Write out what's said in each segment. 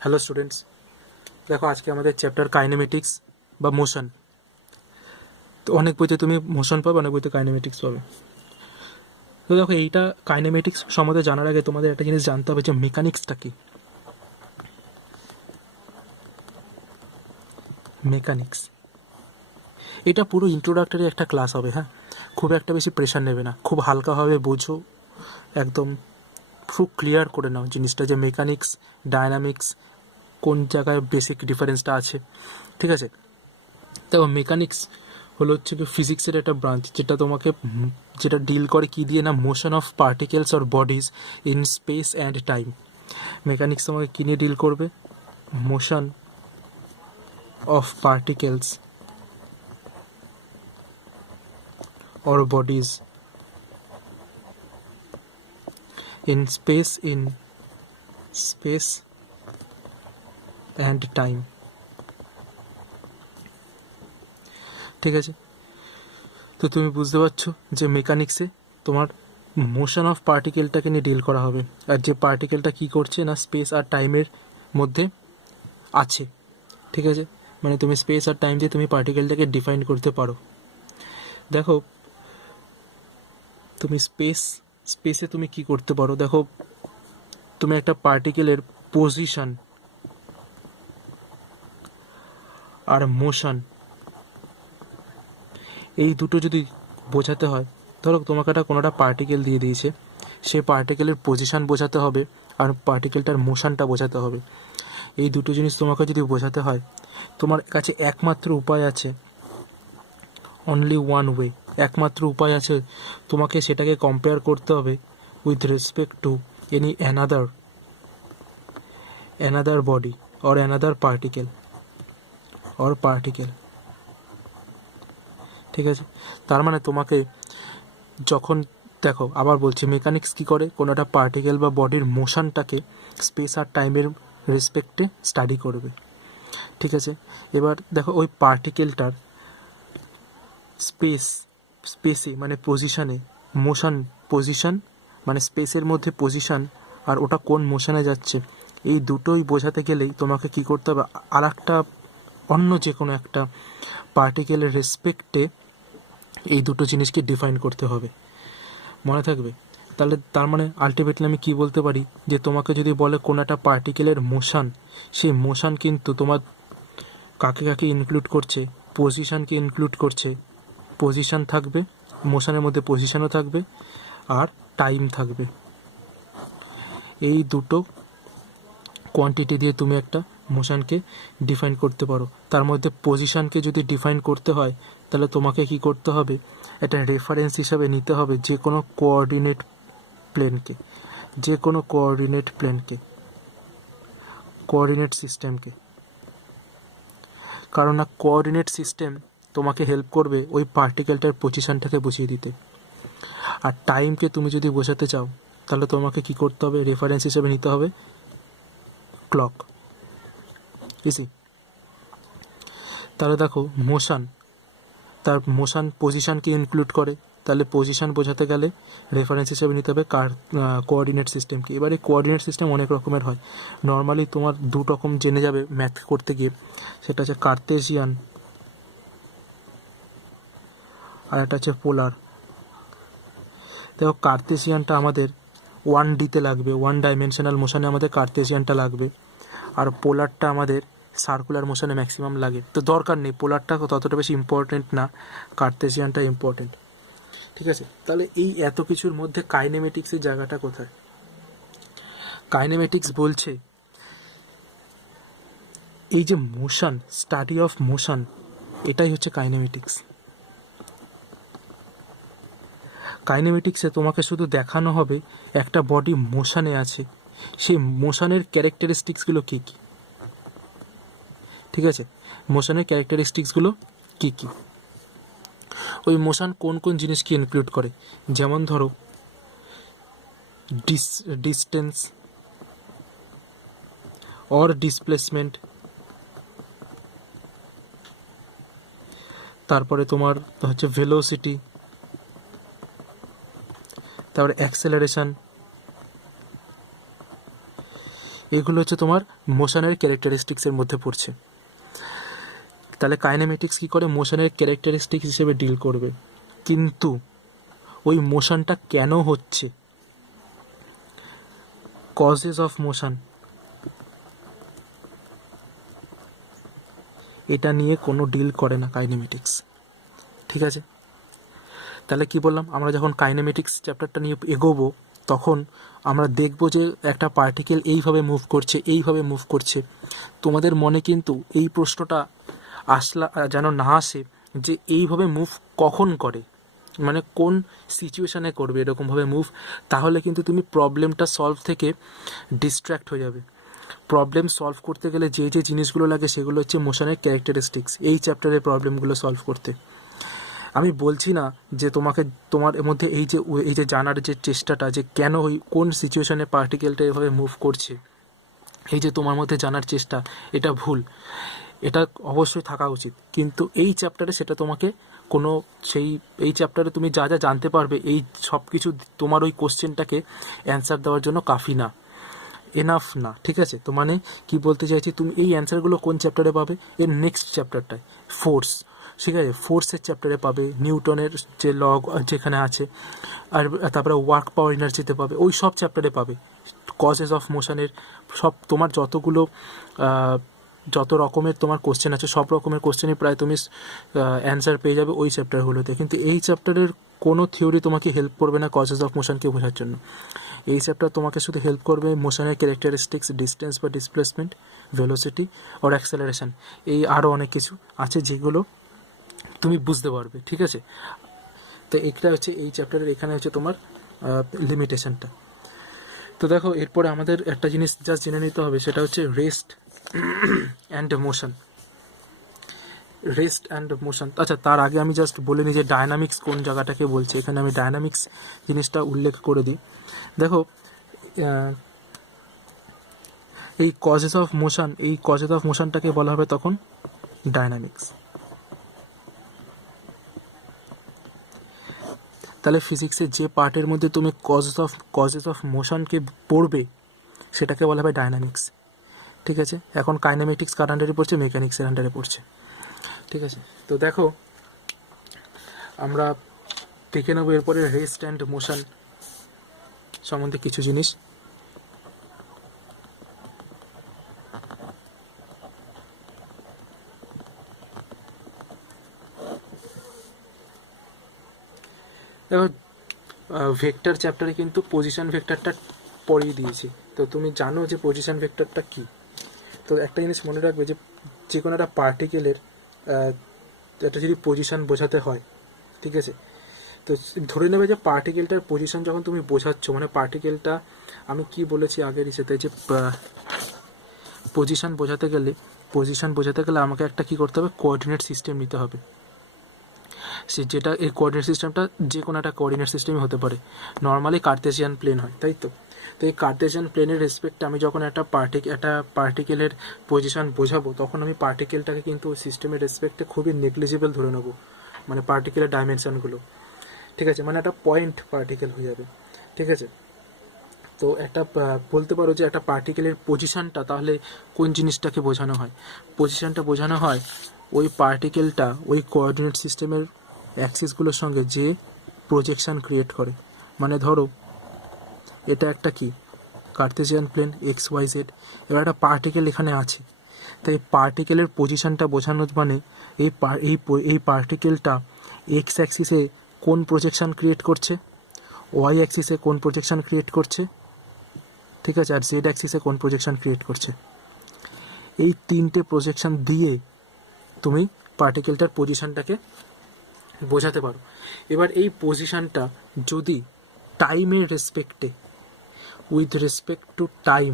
Hello students, দেখো আজকে আমাদের চ্যাপ্টার কাইনেমেটিক্স বা মোশন। তো অনেক বইতে তুমি মোশন পাবে, অনেক বইতে কাইনেমেটিক্স পাবে। তো দেখো, এইটা কাইনেমেটিক্স সম্বন্ধে জানার আগে তোমাদের একটা জিনিস জানতে হবে যে মেকানিক্সটা কি। মেকানিক্স এটা পুরো ইন্ট্রোডাক্টরি একটা ক্লাস হবে। হ্যাঁ, খুব একটা বেশি প্রেশার নেবে না, খুব হালকাভাবে বোঝো, একদম খুব ক্লিয়ার করে নাও জিনিসটা যে মেকানিক্স, ডায়নামিক্স কোন জায়গায় বেসিক ডিফারেন্সটা আছে। ঠিক আছে, দেখো মেকানিক্স হলো হচ্ছে কি ফিজিক্সের একটা ব্রাঞ্চ, যেটা ডিল করে কি দিয়ে না, motion of particles or bodies in space and time. Mechanics তোমাকে কী নিয়ে ডিল করবে? Motion of particles or bodies in space and time. ঠিক আছে, তো তুমি বুঝতে পারছো যে মেকানিক্সে তোমার মোশন অফ পার্টিকেলটাকে নিয়ে ডিল করা হবে, আর যে পার্টিকেলটা কী করছে না, স্পেস আর টাইমের মধ্যে আছে। ঠিক আছে, মানে তুমি স্পেস আর টাইম দিয়ে তুমি পার্টিকেলটাকে ডিফাইন করতে পারো। দেখো, তুমি স্পেসে তুমি কি করতে পারো, দেখো তুমি একটা পার্টিকেলের পজিশন আর মোশন, এই দুটো যদি বোঝাতে হয়, ধরো তোমাকে কোনোটা পার্টিকেল দিয়ে দিয়েছে, সেই পার্টিকেলের পজিশন বোঝাতে হবে আর পার্টিকেলটার মোশনটা বোঝাতে হবে। এই দুটো জিনিস তোমাকে যদি বোঝাতে হয়, তোমার কাছে একমাত্র উপায় আছে, অনলি ওয়ান ওয়ে, একমাত্র উপায় আছে, তোমাকে সেটাকে কম্পেয়ার করতে হবে with respect to any another body or another particle. ঠিক আছে, তার মানে তোমাকে যখন, দেখো আবার বলছি, মেকানিক্স কী করে, কোনো একটা পার্টিকেল বা বডির মোশনটাকে স্পেস আর টাইমের রেসপেক্টে স্টাডি করবে। ঠিক আছে, এবার দেখো ওই পার্টিকেলটার স্পেসে মানে পজিশানে, পজিশন মানে স্পেসের মধ্যে পজিশন, আর ওটা কোন মোশনে যাচ্ছে, এই দুটোই বোঝাতে গেলেই তোমাকে কি করতে হবে, আর একটা অন্য যে কোনো একটা পার্টিকেলের রেসপেক্টে এই দুটো জিনিসকে ডিফাইন করতে হবে। মনে থাকবে? তাহলে তার মানে আলটিমেটলি আমি কি বলতে পারি, যে তোমাকে যদি বলে কোনো একটা পার্টিকেলের মোশন, সেই মোশন কিন্তু তোমার কাকে কাকে ইনক্লুড করছে, পজিশনকে ইনক্লুড করছে। পজিশন থাকবে, মোশনের মধ্যে পজিশনও থাকবে, আর টাইম থাকবে। এই দুটো কোয়ান্টিটি দিয়ে তুমি একটা মোশনকে ডিফাইন করতে পারো। তার মধ্যে পজিশনকে যদি ডিফাইন করতে হয়, তাহলে তোমাকে কি করতে হবে, একটা রেফারেন্স হিসাবে নিতে হবে যে কোনো কোঅর্ডিনেট কোঅর্ডিনেট সিস্টেমকে। কারণ না, কোঅর্ডিনেট সিস্টেম তোমাকে হেল্প করবে ওই পার্টিকেলটার পজিশনটাকে বুঝিয়ে দিতে। আর টাইমকে তুমি যদি বোঝাতে চাও, তাহলে তোমাকে কি করতে হবে, রেফারেন্স হিসেবে নিতে হবে ক্লক। ইজি। তাহলে দেখো, তার মোশন পজিশনকে ইনক্লুড করে, তাহলে পজিশন বোঝাতে গেলে রেফারেন্স হিসেবে নিতে হবে কোঅর্ডিনেট সিস্টেমকে। এবারে কোঅর্ডিনেট সিস্টেম অনেক রকমের হয়, নর্মালি তোমার দু রকম জেনে যাবে ম্যাথ করতে গিয়ে, সেটা হচ্ছে কার্তেশিয়ান আর একটা হচ্ছে পোলার। দেখো, কার্তেশিয়ানটা আমাদের 1D-তে লাগবে, 1 ডাইমেনশনাল মোশনে আমাদের কার্তেশিয়ানটা লাগবে, আর পোলারটা আমাদের সার্কুলার মোশনে ম্যাক্সিমাম লাগে। তো দরকার নেই, পোলারটা ততটা বেশি ইম্পর্টেন্ট না, কার্তেশিয়ানটা ইম্পর্টেন্ট। ঠিক আছে, তাহলে এই এত কিছুর মধ্যে কাইনেমেটিক্সের জায়গাটা কোথায়? কাইনেমেটিক্স বলছে এই যে মোশন, স্টাডি অফ মোশন, এটাই হচ্ছে কাইনেমেটিক্স। কাইনেমেটিক্সে তোমাকে শুধু দেখানো হবে একটা বডি মোশনে আছে, সেই মোশনের ক্যারেক্টারিস্টিক্সগুলো কী কী। ঠিক আছে, মোশনের ক্যারেক্টারিস্টিক্সগুলো কী কী, ওই মোশন কোন কোন জিনিসকে ইনক্লুড করে, যেমন ধরো ডিস্টেন্স অর ডিসপ্লেসমেন্ট, তারপরে তোমার হচ্ছে ভেলোসিটি, তারপরে অ্যাক্সেলারেশন, এগুলো হচ্ছে তোমার মোশনের ক্যারেক্টারিস্টিক্সের মধ্যে পড়ছে। তাহলে কাইনেমেটিক্স কী করে, মোশনের ক্যারেক্টারিস্টিক্স হিসেবে ডিল করবে, কিন্তু ওই মোশনটা কেন হচ্ছে, কজেস অফ মোশন, এটা নিয়ে কোনো ডিল করে না কাইনেমেটিক্স। ঠিক আছে, তাহলে কি বললাম, আমরা যখন কাইনেমেটিক্স চ্যাপ্টারটা নিয়ে এগোবো তখন আমরা দেখব যে একটা পার্টিকেল এইভাবে মুভ করছে, এইভাবে মুভ করছে। তোমাদের মনে কিন্তু এই প্রশ্নটা যেন না আসে যে এইভাবে মুভ কখন করে, মানে কোন সিচুয়েশানে করবে এরকমভাবে মুভ, তাহলে কিন্তু তুমি প্রবলেমটা সলভ থেকে ডিস্ট্র্যাক্ট হয়ে যাবে। প্রবলেম সলভ করতে গেলে যে যে জিনিসগুলো লাগে সেগুলো হচ্ছে মোশনের ক্যারেক্টারিস্টিক্স, এই চ্যাপ্টারের প্রবলেমগুলো সলভ করতে। আমি বলছি না যে তোমার মধ্যে এই যে জানার যে চেষ্টাটা, যে কেন কোন সিচুয়েশনে পার্টিকেলটা এভাবে মুভ করছে, এই যে তোমার মধ্যে জানার চেষ্টা, এটা ভুল, এটা অবশ্যই থাকা উচিত। কিন্তু এই চ্যাপ্টারে সেটা তোমাকে এই চ্যাপ্টারে তুমি যা যা জানতে পারবে, এই সব কিছু তোমার ওই কোশ্চেনটাকে অ্যান্সার দেওয়ার জন্য কাফি না, এনাফ না। ঠিক আছে, তো মানে কি বলতে চাইছি, তুমি এই অ্যান্সারগুলো কোন চ্যাপ্টারে পাবে, এর নেক্সট চ্যাপ্টারটায় ফোর্স, ঠিক আছে, ফোর্সের চ্যাপ্টারে পাবে, নিউটনের যে ল যেখানে আছে, আর তারপরে ওয়ার্ক পাওয়ার এনার্জিতে পাবে, ওই সব চ্যাপ্টারে পাবে। কজেস অফ মোশনের সব তোমার যত রকমের তোমার কোশ্চেন আছে, সব রকমের কোশ্চেনই প্রায় তুমি অ্যান্সার পেয়ে যাবে ওই চ্যাপ্টারগুলোতে। কিন্তু এই চ্যাপ্টারের কোনো থিওরি তোমাকে হেল্প করবে না কজেস অফ মোশনকে বোঝার জন্য। এই চ্যাপ্টার তোমাকে শুধু হেল্প করবে মোশনের ক্যারেক্টারিস্টিক্স, ডিস্টেন্স বা ডিসপ্লেসমেন্ট, ভেলোসিটি আর অ্যাক্সেলারেশন, এই আরও অনেক কিছু আছে যেগুলো তুমি বুঝতে পারবে। ঠিক আছে, তো এটা হচ্ছে এই চ্যাপ্টারের, এখানে হচ্ছে তোমার লিমিটেশনটা। তো দেখো, এরপরে আমাদের একটা জিনিস জাস্ট জেনে নিতে হবে, সেটা হচ্ছে rest and motion. Rest and motion, আচ্ছা তার আগে আমি জাস্ট বলে নিই যে ডায়নামিক্স কোন জায়গাটাকে বলছে। এখানে আমি ডায়নামিক্স জিনিসটা উল্লেখ করে দিই। দেখো, এই কজেস অফ মোশনটাকে বলা হবে তখন ডায়নামিক্স। তাহলে ফিজিক্সের যে পার্টের মধ্যে তুমি কজেস অফ মোশনকে পড়বে সেটাকে বলা হবে ডায়নামিক্স। ঠিক আছে, এখন কাইনেমেটিক্স কার আন্ডারে পড়ছে, মেকানিক্সের আন্ডারে পড়ছে। ঠিক আছে, তো দেখো আমরা দেখে নেবো এরপরে রেস্ট অ্যান্ড মোশন সম্বন্ধে কিছু জিনিস। দেখো, ভেক্টর চ্যাপ্টারে কিন্তু পজিশন ভেক্টরটা পড়িয়ে দিয়েছি, তো তুমি জানো যে পজিশন ভেক্টরটা কী। তো একটা জিনিস মনে রাখবে যে কোনো একটা পার্টিকেলের একটা যদি পজিশন বোঝাতে হয়, ঠিক আছে, তো ধরে নেবে যে পার্টিকেলটার পজিশন যখন তুমি বোঝাচ্ছ, মানে পার্টিকেলটা, আমি কি বলেছি আগের ইসেতে, যে পজিশন বোঝাতে গেলে আমাকে একটা কী করতে হবে, কোঅর্ডিনেট সিস্টেম নিতে হবে। যেটা এই কোঅর্ডিনেট সিস্টেমটা যে কোনো একটা কোঅর্ডিনেট সিস্টেমই হতে পারে, নর্মালি কার্তেশিয়ান প্লেন হয়, তাই তো। তো এই কার্তেশিয়ান প্লেনের রেসপেক্টে আমি যখন একটা পার্টিকেলের পজিশন বোঝাবো, তখন আমি পার্টিকেলটাকে কিন্তু ওই সিস্টেমের রেসপেক্টে খুবই নেগলিজিবল ধরে নেবো, মানে পার্টিকেলের ডাইমেনশনগুলো। ঠিক আছে, মানে একটা পয়েন্ট পার্টিকেল হয়ে যাবে। ঠিক আছে, তো একটা বলতে পারো যে একটা পার্টিকেলের পজিশনটা তাহলে কোন জিনিসটাকে বোঝানো হয়, পজিশনটা বোঝানো হয় ওই পার্টিকেলটা ওই কোঅর্ডিনেট সিস্টেমের অ্যাক্সিসগুলোর সঙ্গে যে প্রজেকশান ক্রিয়েট করে। মানে ধরো এটা একটা কি কার্তেশিয়ান প্লেন XYZ, এবার একটা পার্টিকেল এখানে আছে, তাই পার্টিকেলের পজিশনটা বোঝানোর মানে এই পার্টিকেলটা এক্স অ্যাক্সিসে কোন প্রজেকশান ক্রিয়েট করছে, ওয়াই অ্যাক্সিসে কোন প্রজেকশান ক্রিয়েট করছে, ঠিক আছে, আর জেড অ্যাক্সিসে কোন প্রজেকশান ক্রিয়েট করছে। এই তিনটে প্রজেকশান দিয়ে তুমি পার্টিকেলটার পজিশনটাকে বোঝাতে পারো। এবার এই পজিশনটা যদি টাইমের রেসপেক্টে, with respect to time,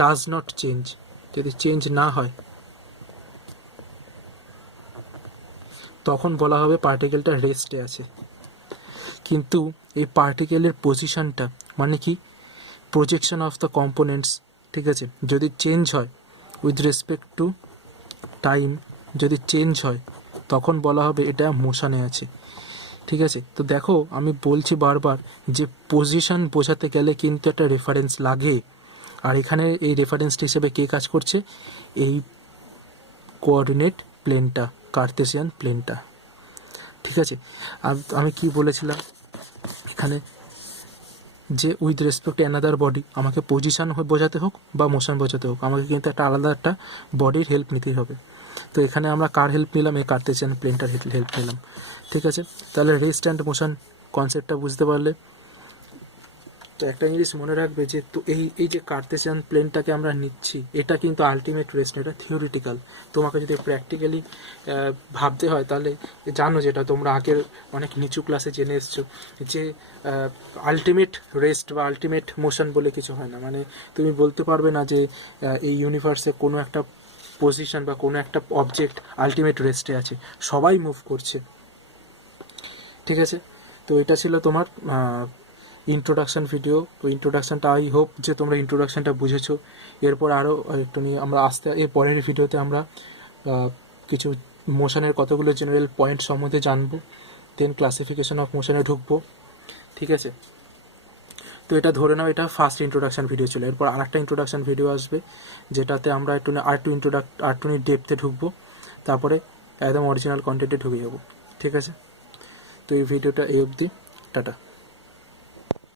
does not change, যদি চেঞ্জ না হয়, তখন বলা হবে পার্টিকেলটা রেস্টে আছে। কিন্তু এই পার্টিকেলের পজিশনটা মানে কি, প্রজেকশন অফ দ্য কম্পোনেন্টস, ঠিক আছে, যদি চেঞ্জ হয় উইথ রেসপেক্ট টু টাইম, যদি চেঞ্জ হয় তখন বলা হবে এটা মোশনে আছে। ঠিক আছে, তো দেখো আমি বলছি বারবার যে পজিশন বোঝাতে গেলে কিন্তু একটা রেফারেন্স লাগে। আর এখানে এই রেফারেন্সটা হিসেবে কে কাজ করছে, এই কোঅর্ডিনেট প্লেনটা, কার্তেশিয়ান প্লেনটা। ঠিক আছে, আমি কি বলেছিলাম এখানে, যে with respect to another body আমাকে পজিশান বোঝাতে হোক বা মোশন বোঝাতে হোক, আমাকে কিন্তু একটা আলাদা একটা বডির হেল্প নিতেই হবে। তো এখানে আমরা কার হেল্প নিলাম, এই কার্তেশিয়ান প্লেনটার হেল্প নিলাম। ঠিক আছে, তাহলে রেস্ট অ্যান্ড মোশন কনসেপ্টটা বুঝতে পারলে। তো একটা জিনিস মনে রাখবে যে তো এই যে কার্তেশিয়ান প্লেনটাকে আমরা নিচ্ছি, এটা কিন্তু আলটিমেট রেস্ট, এটা থিওরিটিক্যাল। তোমাকে যদি প্র্যাকটিক্যালি ভাবতে হয় তাহলে জানো, যেটা তোমরা আগের অনেক নিচু ক্লাসে জেনে এসছো, যে আলটিমেট রেস্ট বা আলটিমেট মোশন বলে কিছু হয় না। মানে তুমি বলতে পারবে না যে এই ইউনিভার্সে কোনো একটা পজিশন বা কোনো একটা অবজেক্ট আলটিমেট রেস্টে আছে, সবাই মুভ করছে। ঠিক আছে, তো এটা ছিল তোমার ইন্ট্রোডাকশান ভিডিও। তো ইন্ট্রোডাকশানটা আই হোপ যে তোমরা ইন্ট্রোডাকশানটা বুঝেছো। এরপর আরও একটু নিয়ে আমরা এর পরের ভিডিওতে আমরা কিছু মোশনের কতগুলো জেনারেল পয়েন্ট সম্বন্ধে জানবো, দেন ক্লাসিফিকেশন অফ মোশনে ঢুকবো। ঠিক আছে, তো এটা ধরে নাও এটা ফার্স্ট ইন্ট্রোডাকশান ভিডিও ছিল। এরপর আরেকটা ইন্ট্রোডাকশান ভিডিও আসবে, যেটাতে আমরা একটু ডেপথে ঢুকবো, তারপরে একদম অরিজিনাল কন্টেন্টে ঢুকে যাবো। ঠিক আছে, তো এই ভিডিওটা এই অবধি, টাটা।